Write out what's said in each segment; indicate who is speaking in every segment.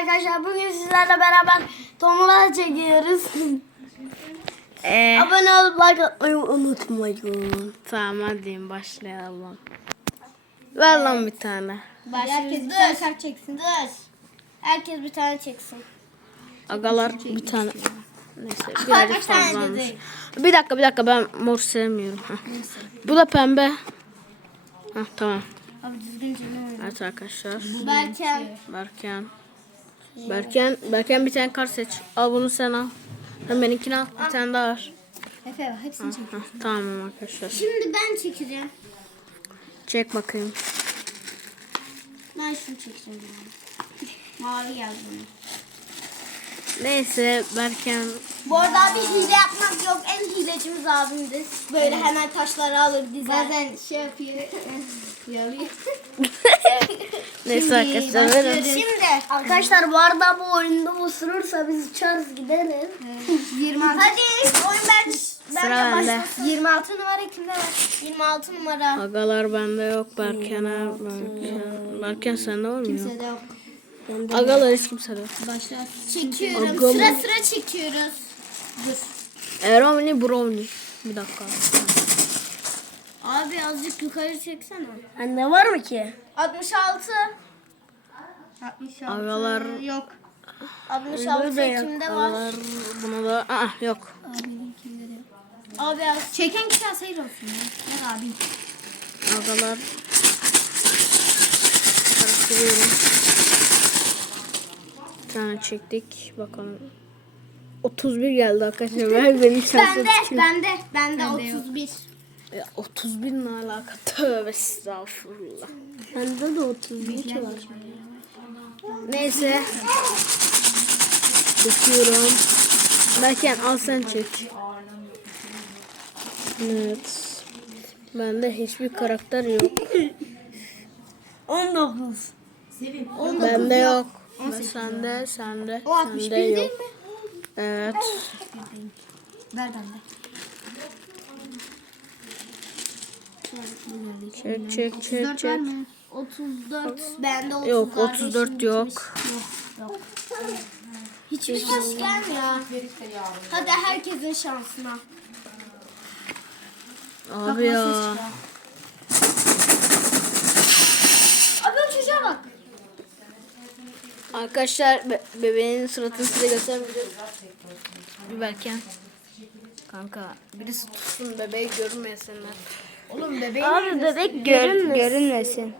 Speaker 1: arkadaşlar bugün sizlerle beraber tomlar çekiyoruz.
Speaker 2: Ee,
Speaker 1: Abone olup like atmayı unutmayın.
Speaker 2: tamam hadi başlayalım. Ver lan bir tane.
Speaker 1: Herkes bir tane kart çeksin. Dur. Herkes bir tane çeksin.
Speaker 2: Agalar bir tane. Neyse birazcık
Speaker 1: tane
Speaker 2: fazla olmuş.
Speaker 1: dedi?
Speaker 2: Bir dakika bir dakika ben mor sevmiyorum. Bu da pembe. Heh, tamam.
Speaker 1: Abi düzgünce ne?
Speaker 2: Evet arkadaşlar.
Speaker 1: Berken.
Speaker 2: Berken. Berken, Berken bir tane kart seç. Al bunu sen al. Sen benimkini al. Bir tane daha var.
Speaker 1: Efe hepsini çek.
Speaker 2: Heh, tamam arkadaşlar.
Speaker 1: Şimdi ben çekeceğim.
Speaker 2: Çek bakayım.
Speaker 1: Ben şunu çekeceğim. Mavi bana.
Speaker 2: Neyse Berken
Speaker 1: Bu arada abi hile yapmak yok. En hilecimiz abimdir. Böyle hemen taşları alır dizer. Bazen şey yapıyor. Yalıyor.
Speaker 2: Neyse arkadaşlar verin.
Speaker 1: Şimdi arkadaşlar bu arada bu oyunda ısırırsa biz uçarız gideriz. 26. Hadi oyun ben
Speaker 2: Sıra bende.
Speaker 1: 26 numara kimde var? 26 numara.
Speaker 2: Agalar bende yok Berken'e. Berken. Berken sende var mı? Yok.
Speaker 1: Kimsede yok.
Speaker 2: Agalar hiç kimsede yok.
Speaker 1: Başla. Çekiyorum.
Speaker 2: Agam.
Speaker 1: Sıra sıra çekiyoruz. Dur.
Speaker 2: Eromni Brownie. Bir dakika.
Speaker 1: Abi azıcık yukarı çeksene.
Speaker 3: Anne var mı ki?
Speaker 1: 66. 66.
Speaker 2: Agalar.
Speaker 1: Yok. 66 kimde var?
Speaker 2: Agalar buna da. Aa yok.
Speaker 1: Abi az. Çeken kişi sayır olsun ya. Ne abi?
Speaker 2: Agalar. Karıştırıyorum. Tane çektik. Bakalım. 31 geldi arkadaşlar. Ver benim şansım.
Speaker 1: Bende, bende, bende 31.
Speaker 2: Ya 31 ne alaka? Tövbe estağfurullah.
Speaker 3: Bende de 31 var.
Speaker 2: Neyse. Çekiyorum. Berken al sen çek. Evet. Bende hiçbir karakter yok.
Speaker 3: 19.
Speaker 2: Bende yok. Sende, sende,
Speaker 1: O 61
Speaker 2: sende
Speaker 1: değil
Speaker 2: yok.
Speaker 1: mi?
Speaker 2: Evet.
Speaker 1: Ver bende.
Speaker 2: Çek çek çek
Speaker 1: 34 var
Speaker 2: çek.
Speaker 1: mı? 34. Bende 30
Speaker 2: Yok
Speaker 1: kardeşim,
Speaker 2: 34 yok.
Speaker 1: Hiçbir ses gelmiyor. Hadi herkesin şansına.
Speaker 2: Abi ya.
Speaker 1: Abi o çocuğa bak.
Speaker 2: Arkadaşlar be- bebeğin suratını size göstermeyeceğim. Bir Berken. Kanka birisi tutsun bebeği görmesinler. Oğlum bebeği
Speaker 3: Abi bebek görün, görünmesin.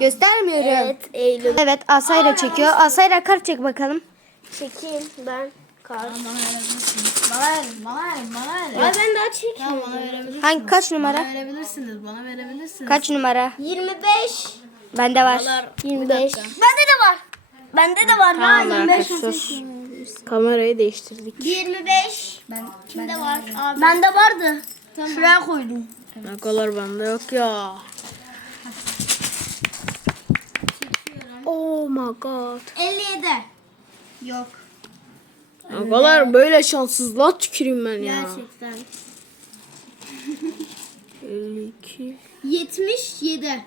Speaker 3: Göstermiyorum.
Speaker 2: Evet Eylül.
Speaker 3: Evet Asayra çekiyor. Asayra kart çek bakalım.
Speaker 1: Çekeyim ben. Kar.
Speaker 4: Bana verin, bana verin, bana verin.
Speaker 1: Ay ben daha.
Speaker 4: Tamam bana verebilirsiniz.
Speaker 3: Hangi kaç
Speaker 4: Bana
Speaker 3: numara?
Speaker 4: verebilirsiniz, bana verebilirsiniz.
Speaker 3: Kaç numara?
Speaker 1: 25.
Speaker 3: Bende var.
Speaker 1: 25. Bende de var. Bende de var.
Speaker 2: Tamam
Speaker 1: Ha, 25
Speaker 2: arkadaşlar. Kamerayı değiştirdik.
Speaker 1: 25. Ben, Kimde var? Abi. Bende vardı. Şuraya koydum.
Speaker 2: Nakalar bende yok ya. Oh my god.
Speaker 1: 57. Yok.
Speaker 2: Nakalar böyle şanssızlığa tüküreyim ben ya.
Speaker 1: Gerçekten.
Speaker 2: 52.
Speaker 1: 77.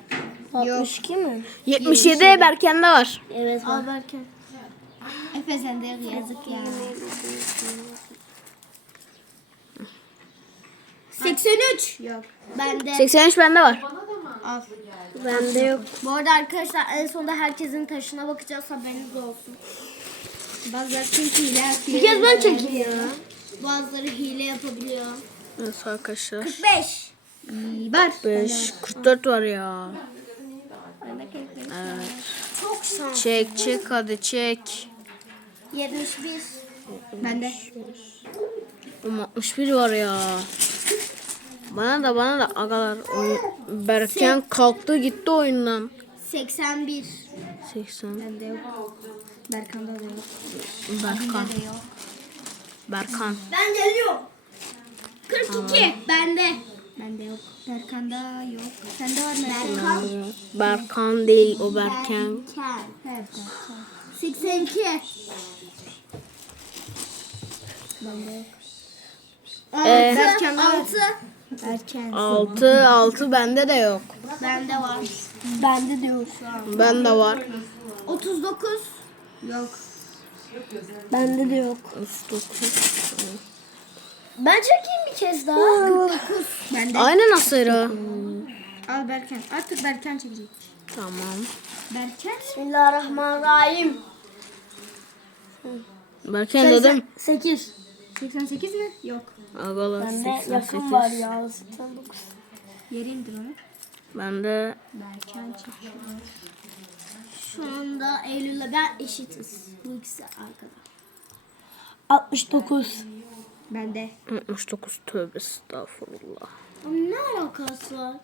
Speaker 3: 62 mi?
Speaker 2: 77 Berken'de var.
Speaker 3: Evet var.
Speaker 1: Alberken. Efe sende yok yazık ya. 83. Yok. Bende.
Speaker 2: 83 bende var.
Speaker 1: Al.
Speaker 3: Bende yok.
Speaker 1: Bu arada arkadaşlar en sonunda herkesin taşına bakacağız haberiniz olsun. Bazıları çünkü hile yapıyor.
Speaker 3: Bir kez ben çekeyim ya.
Speaker 1: Bazıları hile yapabiliyor.
Speaker 2: Evet arkadaşlar.
Speaker 1: 45. Var.
Speaker 2: 5, 44 var ya.
Speaker 1: Çok şans.
Speaker 2: Çek çek hadi çek.
Speaker 1: 71. Bende.
Speaker 2: Oğlum 61 var ya. Bana da bana da agalar oyun- Berken kalktı gitti oyundan.
Speaker 1: 81.
Speaker 2: 80
Speaker 1: Bende yok. Berkan'da da yok.
Speaker 2: Berkan. Berkan.
Speaker 1: Ben geliyorum. 42. Bende. Bende yok. Berkan'da yok. Sende var mı? Berkan.
Speaker 2: Berkan değil o Berken.
Speaker 1: Evet. 82. Bende yok.
Speaker 2: Ee,
Speaker 1: 6. 6. Erken.
Speaker 2: 6 6 bende de yok.
Speaker 1: Bende var. Bende de yok şu an.
Speaker 2: Bende var.
Speaker 1: 39. Yok.
Speaker 3: Bende de yok.
Speaker 2: 39.
Speaker 3: Ben çekeyim bir kez daha.
Speaker 1: Bende.
Speaker 2: Aynen Asera.
Speaker 1: Al Berken. Artık Berken çekecek.
Speaker 2: Tamam.
Speaker 1: Berken.
Speaker 3: Bismillahirrahmanirrahim.
Speaker 2: Berken dedim.
Speaker 3: 8.
Speaker 1: 88 mi? Yok.
Speaker 2: Agalar
Speaker 3: Bende
Speaker 2: 88.
Speaker 3: yakın var ya. 89.
Speaker 1: Yere indir onu.
Speaker 2: Bende
Speaker 1: Berken çekiyor. Şu anda Eylül'le ben eşitiz. Bu ikisi arkada.
Speaker 3: 69.
Speaker 1: Bende.
Speaker 2: 69 tövbe estağfurullah.
Speaker 1: Ama ne alakası var?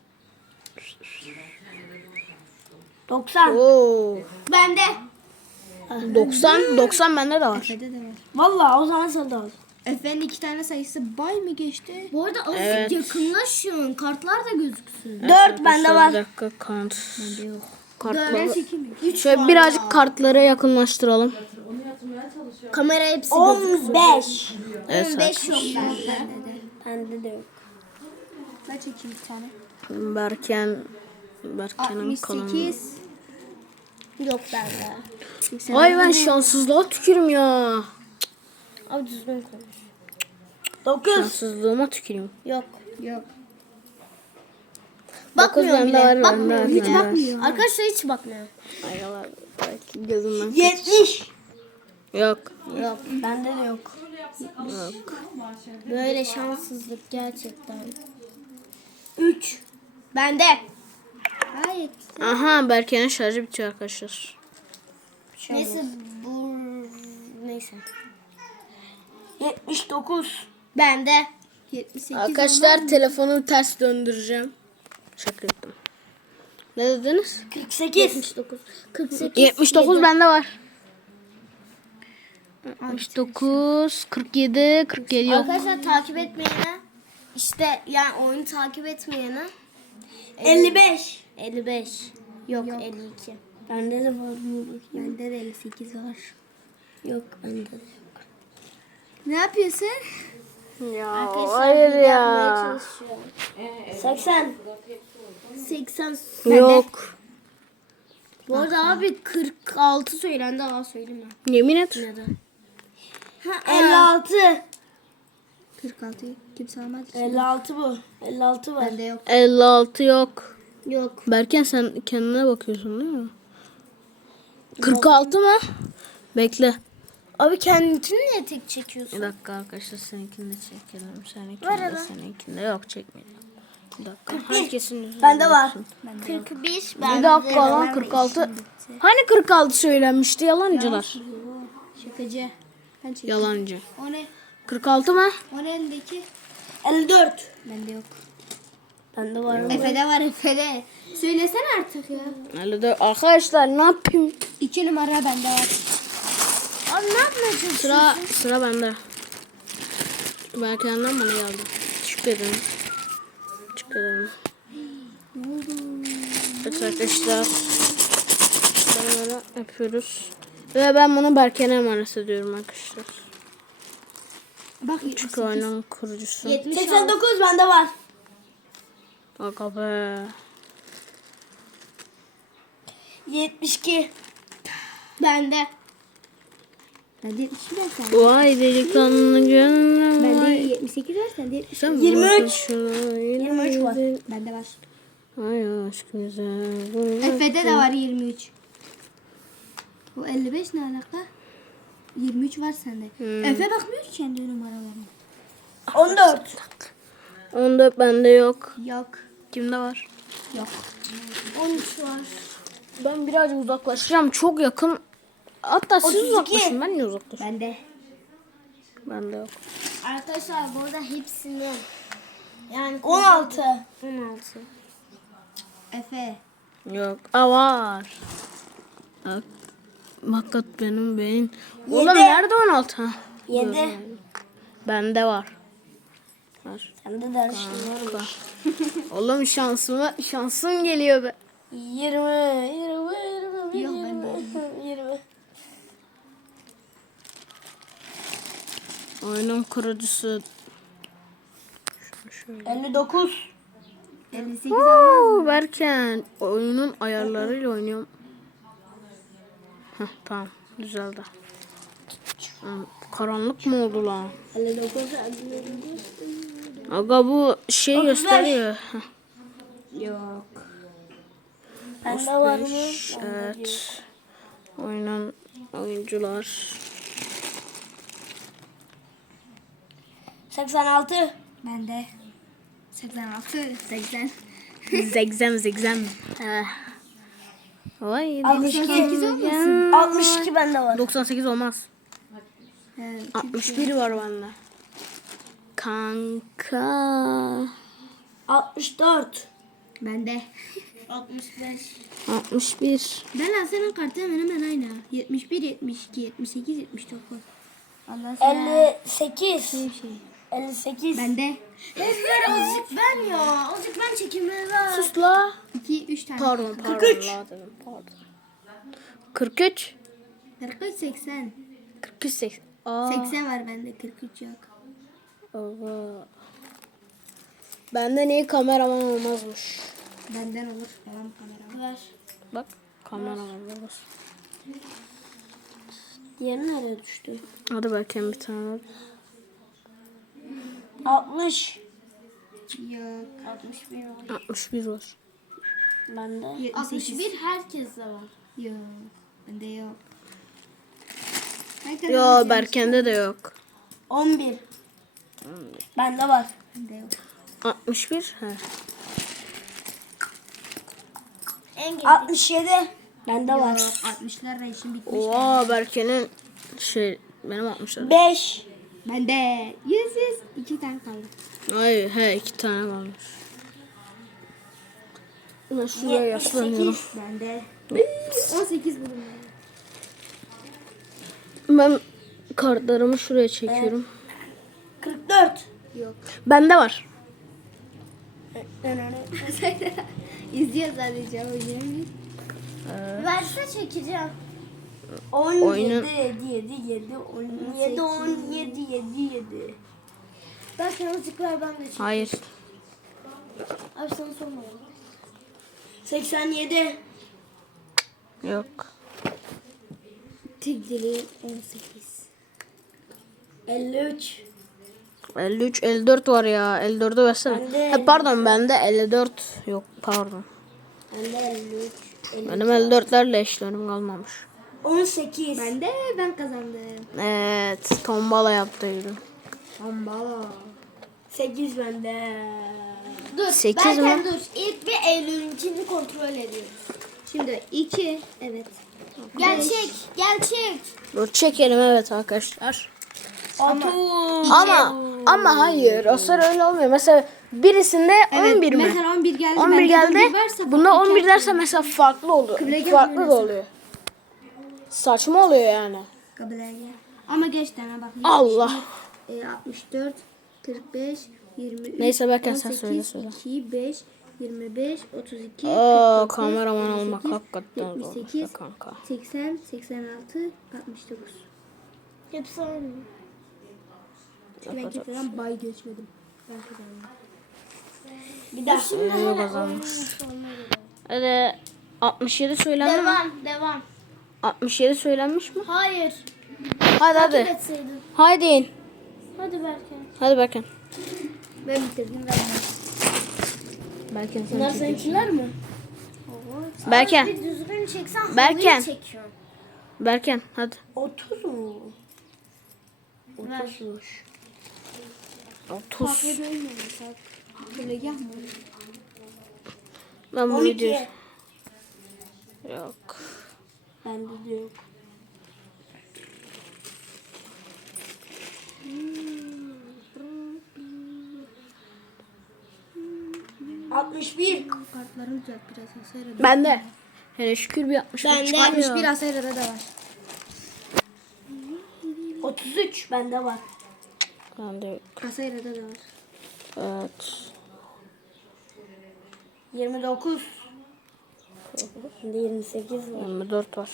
Speaker 3: 90.
Speaker 2: Oo.
Speaker 1: Bende.
Speaker 2: 90 90 bende de var.
Speaker 1: Efe'de de var.
Speaker 3: Valla o zaman sen de al.
Speaker 1: Efe'nin iki tane sayısı bay mı geçti? Bu arada azıcık yakınlaşın. Kartlar da gözüksün.
Speaker 3: 4 bende
Speaker 2: Bir
Speaker 3: var.
Speaker 2: dakika kart.
Speaker 1: Bende yok.
Speaker 2: Kartları.
Speaker 1: Üç
Speaker 2: Şöyle
Speaker 1: var
Speaker 2: birazcık kartlara yakınlaştıralım.
Speaker 1: Kamera hepsi gözüksün.
Speaker 3: 15.
Speaker 2: Evet.
Speaker 1: 15 yok bende de.
Speaker 3: Bende de yok.
Speaker 1: Ben çekeyim bir tane.
Speaker 2: Berken Berken'in kanalı.
Speaker 1: 68. Yok bende.
Speaker 2: Ay ben şanssızlığa tükürüm ya.
Speaker 1: Abi düzgün konuş.
Speaker 3: 9.
Speaker 2: Şanssızlığıma tüküreyim.
Speaker 1: Yok. Yok.
Speaker 2: Dokuz
Speaker 1: Bakmıyor
Speaker 2: bende
Speaker 1: bile.
Speaker 2: var, bende
Speaker 1: bakmıyor.
Speaker 2: var,
Speaker 1: Hiç
Speaker 2: bende var.
Speaker 1: bakmıyor. Arkadaşlar hiç bakmıyor.
Speaker 2: Ayalar belki gözümden.
Speaker 3: 70.
Speaker 2: Yok.
Speaker 1: Yok.
Speaker 3: Bende de yok.
Speaker 2: Yok.
Speaker 1: Böyle şanssızlık gerçekten.
Speaker 3: 3.
Speaker 1: Bende. Hayır.
Speaker 2: Aha Berken'in şarjı bitiyor arkadaşlar.
Speaker 1: Neyse bu neyse.
Speaker 3: 79.
Speaker 1: Bende. 78
Speaker 2: Arkadaşlar telefonu ters döndüreceğim. Şaka ettim. Ne dediniz?
Speaker 3: 48.
Speaker 1: 79. 48.
Speaker 2: 79 bende var. 69, 47, 47 yok.
Speaker 1: Arkadaşlar takip etmeyene işte yani oyunu takip etmeyene
Speaker 3: 55.
Speaker 1: 55. Yok, 52.
Speaker 3: Bende de var.
Speaker 1: Bende de 58 var.
Speaker 3: Yok bende de yok.
Speaker 1: Ne yapıyorsun?
Speaker 2: Ya
Speaker 1: Arkadaşlar
Speaker 2: hayır
Speaker 1: hile yapmaya
Speaker 2: ya.
Speaker 1: çalışıyor.
Speaker 3: 80.
Speaker 1: 80
Speaker 2: Yok.
Speaker 1: Bu arada abi 46 söylendi ama söyleme.
Speaker 2: Yemin et.
Speaker 1: Neden?
Speaker 3: 56.
Speaker 1: 46 kimse almaz.
Speaker 3: 56 bu. 56 var.
Speaker 1: Bende yok.
Speaker 2: 56 yok.
Speaker 1: Yok.
Speaker 2: Berken sen kendine bakıyorsun değil mi? 46 mı? Bekle.
Speaker 1: Abi kendini niye tek çekiyorsun?
Speaker 2: Bir dakika arkadaşlar seninkini de çekelim. Seninkini de
Speaker 1: hele.
Speaker 2: seninkini de yok çekmeyelim. Bir dakika. Herkesin yüzüne
Speaker 3: Bende var.
Speaker 2: baksın.
Speaker 1: 41
Speaker 2: Bir
Speaker 1: bende.
Speaker 2: dakika lan 46. Hani 46 söylenmişti yalancılar.
Speaker 1: Şakacı.
Speaker 2: Yalancı.
Speaker 1: O ne?
Speaker 2: 46 mı?
Speaker 1: O ne elindeki?
Speaker 3: 54.
Speaker 1: Bende yok.
Speaker 3: Bende var.
Speaker 1: Efe'de var Efe'de. Söylesene artık ya.
Speaker 2: Öyle de arkadaşlar ne yapayım?
Speaker 1: İki numara bende var. Abi ne yapmaya çalışıyorsun?
Speaker 2: Sıra sıra bende. Berken'den bana geldi. Teşekkür ederim. Teşekkür ederim. Evet arkadaşlar. Böyle yapıyoruz. Ve ben bunu Berken'e emanet ediyorum arkadaşlar.
Speaker 1: Bak
Speaker 2: Çünkü oyunun kurucusu.
Speaker 3: 89 bende var.
Speaker 2: Aga be.
Speaker 3: 72.
Speaker 1: Bende. Bende 72 ver sen.
Speaker 2: Vay delikanlı gönlüm.
Speaker 1: 78 sen de 70.
Speaker 2: Sen
Speaker 3: 23.
Speaker 2: şuna,
Speaker 3: 23 var.
Speaker 1: Bende var.
Speaker 2: Ay aşk güzel.
Speaker 1: Efe'de de var 23. Bu 55 ne alaka? 23 var sende. Efe bakmıyor ki kendi numaralarına.
Speaker 3: 14.
Speaker 2: 14 bende yok.
Speaker 1: Yok.
Speaker 2: Kimde var?
Speaker 1: Yok. 13 var.
Speaker 2: Ben birazcık uzaklaşacağım. Çok yakın. Hatta siz
Speaker 3: 32.
Speaker 2: uzaklaşın. Ben niye uzaklaşayım?
Speaker 1: Bende.
Speaker 2: Bende yok.
Speaker 1: Arkadaşlar burada hepsini yani
Speaker 3: 16.
Speaker 1: 16. Efe.
Speaker 2: Yok. Aa var. Bak. Fakat benim beyin. Oğlum
Speaker 3: Yedi.
Speaker 2: nerede 16? Ha.
Speaker 3: 7.
Speaker 2: Bende var. Var.
Speaker 3: Sende de var.
Speaker 2: Oğlum şansıma şansım geliyor be.
Speaker 3: 20. 20. 20.
Speaker 1: Yok, bende
Speaker 3: 20. 20.
Speaker 2: Oyunun kurucusu. Şöyle.
Speaker 3: 59.
Speaker 1: 58
Speaker 2: Oo, Berken oyunun ayarlarıyla oynuyorum. Heh, tamam düzeldi. Karanlık mı oldu lan? Aga bu şey gösteriyor.
Speaker 3: Yok. Gösteriş.
Speaker 2: Evet. Oynan oyuncular.
Speaker 3: 86.
Speaker 1: Ben de. 86. 80.
Speaker 2: 80 80. Vay.
Speaker 3: 62. 62 bende var.
Speaker 2: 98 olmaz. 61 var bende. Kanka.
Speaker 3: 64.
Speaker 1: Bende.
Speaker 3: 65.
Speaker 2: 61.
Speaker 1: Ben senin kartı hemen hemen aynı. 71, 72, 78, 79. Ondan
Speaker 3: 58.
Speaker 1: şey.
Speaker 3: 58.
Speaker 1: Bende. Ezber azıcık ben ya. Azıcık ben çekimleri var.
Speaker 2: Sus la.
Speaker 1: 2, 3 tane.
Speaker 2: Pardon pardon.
Speaker 3: 43.
Speaker 2: la dedim, Pardon. 43.
Speaker 1: 43, 80.
Speaker 2: 43 80. Aa.
Speaker 1: 80 var bende, 43 yok.
Speaker 2: Allah. Benden iyi kameraman olmazmış.
Speaker 1: Benden olur falan kamera. Ver.
Speaker 2: Bak kameraman olur.
Speaker 3: Diğeri nereye düştü?
Speaker 2: Hadi bakayım bir tane. Daha.
Speaker 3: 60.
Speaker 1: Yok.
Speaker 3: 61 var.
Speaker 2: 61 var.
Speaker 3: Bende.
Speaker 1: 61 herkeste var. Yok. Bende yok.
Speaker 2: Yo Berken'de de yok.
Speaker 3: 11. Bende var.
Speaker 1: Bende yok.
Speaker 2: 61. He.
Speaker 1: En
Speaker 3: 67. Bende var.
Speaker 1: 60'lar da işim bitmiş.
Speaker 2: Oha Berken'in şey benim 60'lar.
Speaker 3: 5.
Speaker 1: Bende 100 100 2 tane kaldı.
Speaker 2: Ay he iki tane varmış. Ben şuraya yaslanıyorum.
Speaker 1: Bende 18 bulundu.
Speaker 2: Ben kartlarımı şuraya çekiyorum.
Speaker 3: 44.
Speaker 1: Yok.
Speaker 2: Bende var.
Speaker 1: İzliyor sadece oynayamıyor. Verse çekeceğim.
Speaker 3: 17.
Speaker 2: Oyunun-
Speaker 3: 7 7 7 17 17 7 7.
Speaker 1: Ben azıcık ver ben de çekeyim.
Speaker 2: Hayır.
Speaker 1: Abi sana sormadım.
Speaker 3: 87.
Speaker 2: Yok.
Speaker 1: Tek dili 18.
Speaker 3: 53.
Speaker 2: 53 54 var ya. 54'ü versene.
Speaker 3: Bende
Speaker 2: Ha, pardon bende 54 yok pardon.
Speaker 3: Bende 53.
Speaker 2: Benim 54'lerle eşlerim kalmamış.
Speaker 3: 18.
Speaker 1: Bende ben kazandım.
Speaker 2: Evet tombala yaptıydım.
Speaker 1: Ambala.
Speaker 3: 8 bende.
Speaker 1: Dur.
Speaker 2: Sekiz
Speaker 1: Berken
Speaker 2: mi?
Speaker 1: dur. İlk bir Eylül'ünkini kontrol ediyoruz. Şimdi 2. Evet. Gerçek. Gerçek.
Speaker 2: Dur çekelim evet arkadaşlar.
Speaker 3: 30.
Speaker 2: Ama ama hayır o sıra öyle olmuyor. Mesela birisinde 11 mi?
Speaker 1: Mesela 11 geldi.
Speaker 2: 11
Speaker 1: bende
Speaker 2: geldi.
Speaker 1: 11 varsa
Speaker 2: Bunda
Speaker 1: iki
Speaker 2: 11
Speaker 1: atıyor.
Speaker 2: derse mesela farklı.
Speaker 1: Kıbrıs
Speaker 2: Farklı da oluyor. Saçma oluyor yani.
Speaker 1: Kabul gel. Ama geç tane bak.
Speaker 2: Allah.
Speaker 1: E, 64, 45, 23,
Speaker 2: Neyse Berken sen
Speaker 1: 18,
Speaker 2: söyle, söyle.
Speaker 1: 2, 5, 25, 32,
Speaker 2: Aa,
Speaker 1: 49,
Speaker 2: kameraman olmak
Speaker 1: 58,
Speaker 2: hakikaten zor
Speaker 1: 78,
Speaker 2: kanka.
Speaker 1: 80, 86, 69.
Speaker 3: Hepsi aynı.
Speaker 1: Ben kimseden bay geçmedim. Ben kazandım.
Speaker 3: Bir daha.
Speaker 2: Öyle kazanmış. Hadi 67 söylenmiş mi?
Speaker 1: Devam, devam.
Speaker 2: 67 söylenmiş mi?
Speaker 1: Hayır.
Speaker 2: Hadi hadi.
Speaker 1: etseydin.
Speaker 2: Haydi.
Speaker 1: Hadi Berken.
Speaker 2: Hadi Berken.
Speaker 1: Ben bitirdim ben.
Speaker 2: Berken sen
Speaker 3: Bunlar
Speaker 2: çek.
Speaker 3: seninkiler mi?
Speaker 2: Berken.
Speaker 1: Bir düzgün çeksen
Speaker 2: Berken.
Speaker 1: halıyı çekiyorum.
Speaker 2: Berken hadi.
Speaker 3: 30 mu? 30'muş.
Speaker 2: 30.
Speaker 1: Böyle yapma.
Speaker 2: Ben bu
Speaker 3: 12.
Speaker 2: videoyu... Yok.
Speaker 3: Bende de yok. Altmış bir.
Speaker 1: Kartlarım güzel biraz hasar
Speaker 2: Bende. Hele şükür bir 60
Speaker 1: Bende
Speaker 2: çıkarmıyor.
Speaker 1: 61 hasar da var.
Speaker 3: 33 bende var.
Speaker 2: Bende yok.
Speaker 1: Hasar da var.
Speaker 2: Evet.
Speaker 3: 29. Bende 28 var.
Speaker 2: 24 var.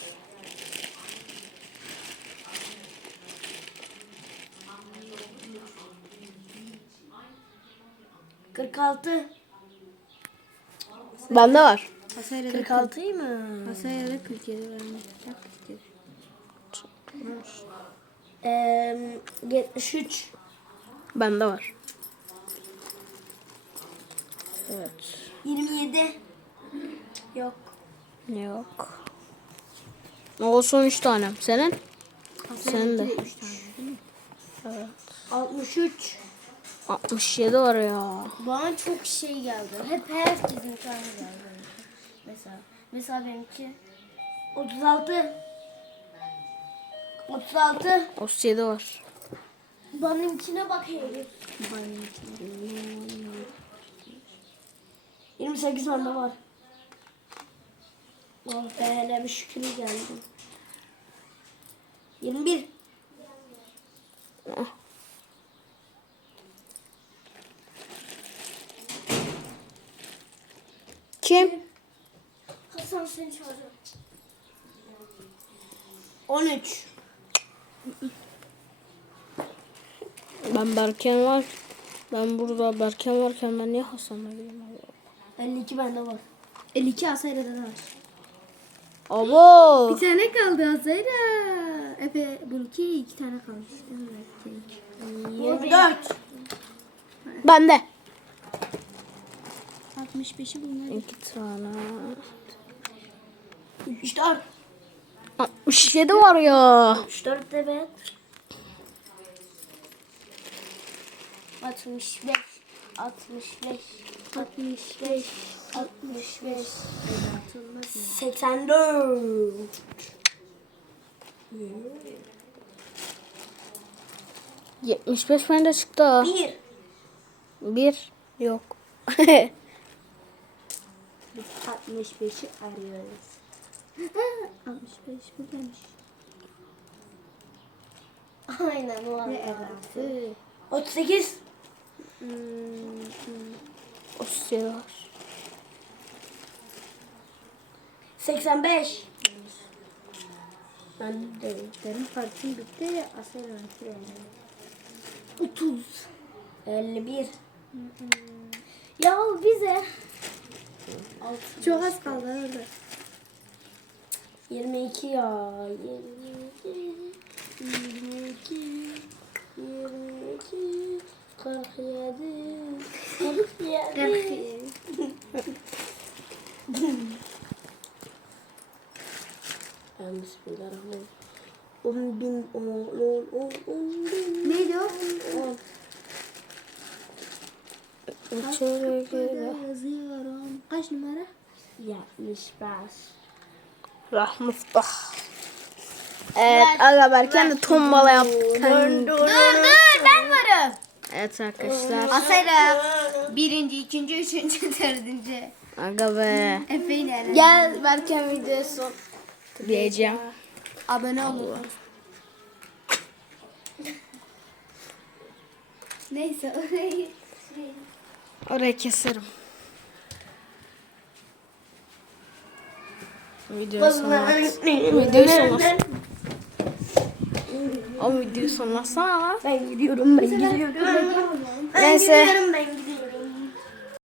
Speaker 3: Kırk altı.
Speaker 2: Bende var.
Speaker 3: Kırk altı mı?
Speaker 1: Hasar da 47 var. Bak işte.
Speaker 3: Ee, 73.
Speaker 2: Bende var. Evet.
Speaker 3: 27. Yok.
Speaker 2: Yok. Olsun 3 tane. Senin? Senin de.
Speaker 3: 63.
Speaker 2: 67 var ya.
Speaker 1: Bana çok şey geldi. Hep herkesin tane geldi. Mesela. Mesela benimki.
Speaker 3: 36. 36.
Speaker 2: 37 var.
Speaker 1: Benimkine bak Elif.
Speaker 3: 28 tane var. Oh be hele bir şükür geldim. 21.
Speaker 2: Kim?
Speaker 1: Hasan seni çağırıyor.
Speaker 3: 13.
Speaker 2: Ben Berken var. Ben burada Berken varken ben niye Hasan'la gireyim?
Speaker 3: 52 bende var.
Speaker 1: 52 Asayla da var.
Speaker 2: Abo.
Speaker 1: Bir tane kaldı Asayla. Efe bununki iki tane kalmış.
Speaker 3: 24.
Speaker 2: Bende.
Speaker 1: 65'i bunlar.
Speaker 2: 2 tane.
Speaker 3: 74.
Speaker 2: 67 var ya.
Speaker 3: 74 evet.
Speaker 1: 65. 65. 65. 65.
Speaker 3: 84.
Speaker 2: Hmm. 75 bende çıktı ha.
Speaker 3: 1.
Speaker 2: Bir. Yok.
Speaker 3: 65'i arıyoruz.
Speaker 1: 65 buradaymış. Aynen o Ne
Speaker 3: 38.
Speaker 2: 37 var.
Speaker 3: 85.
Speaker 1: Ben de benim partim bitti. Asayla ben
Speaker 3: 30. 51.
Speaker 1: Ya bize. Çok az kaldı orada.
Speaker 3: 22 ya. 22. 22. 22. 47. 47. Ben bismillahirrahmanirrahim. 10 bin, 10, 10, 10, 10 bin.
Speaker 1: Neydi o?
Speaker 3: 10.
Speaker 2: İçeri gir.
Speaker 1: Yazıyorum. Kaç numara?
Speaker 3: 75.
Speaker 2: Rahmetullah. Evet aga Berken de tombala yaptı. Kendi-
Speaker 1: Dur dur ben varım.
Speaker 2: Evet arkadaşlar.
Speaker 1: Asayla birinci, ikinci, üçüncü, dördüncü.
Speaker 2: Aga be.
Speaker 1: Efe'yi nerede?
Speaker 2: Gel Berken videosu. Diyeceğim.
Speaker 1: Abone olun. Neyse orayı.
Speaker 2: Orayı keserim. Videoyu sonlat. Videoyu sonlat. O videoyu sonlatsana lan.
Speaker 3: Ben gidiyorum, ben gidiyorum. Ben
Speaker 2: Neyse.
Speaker 3: gidiyorum, ben gidiyorum.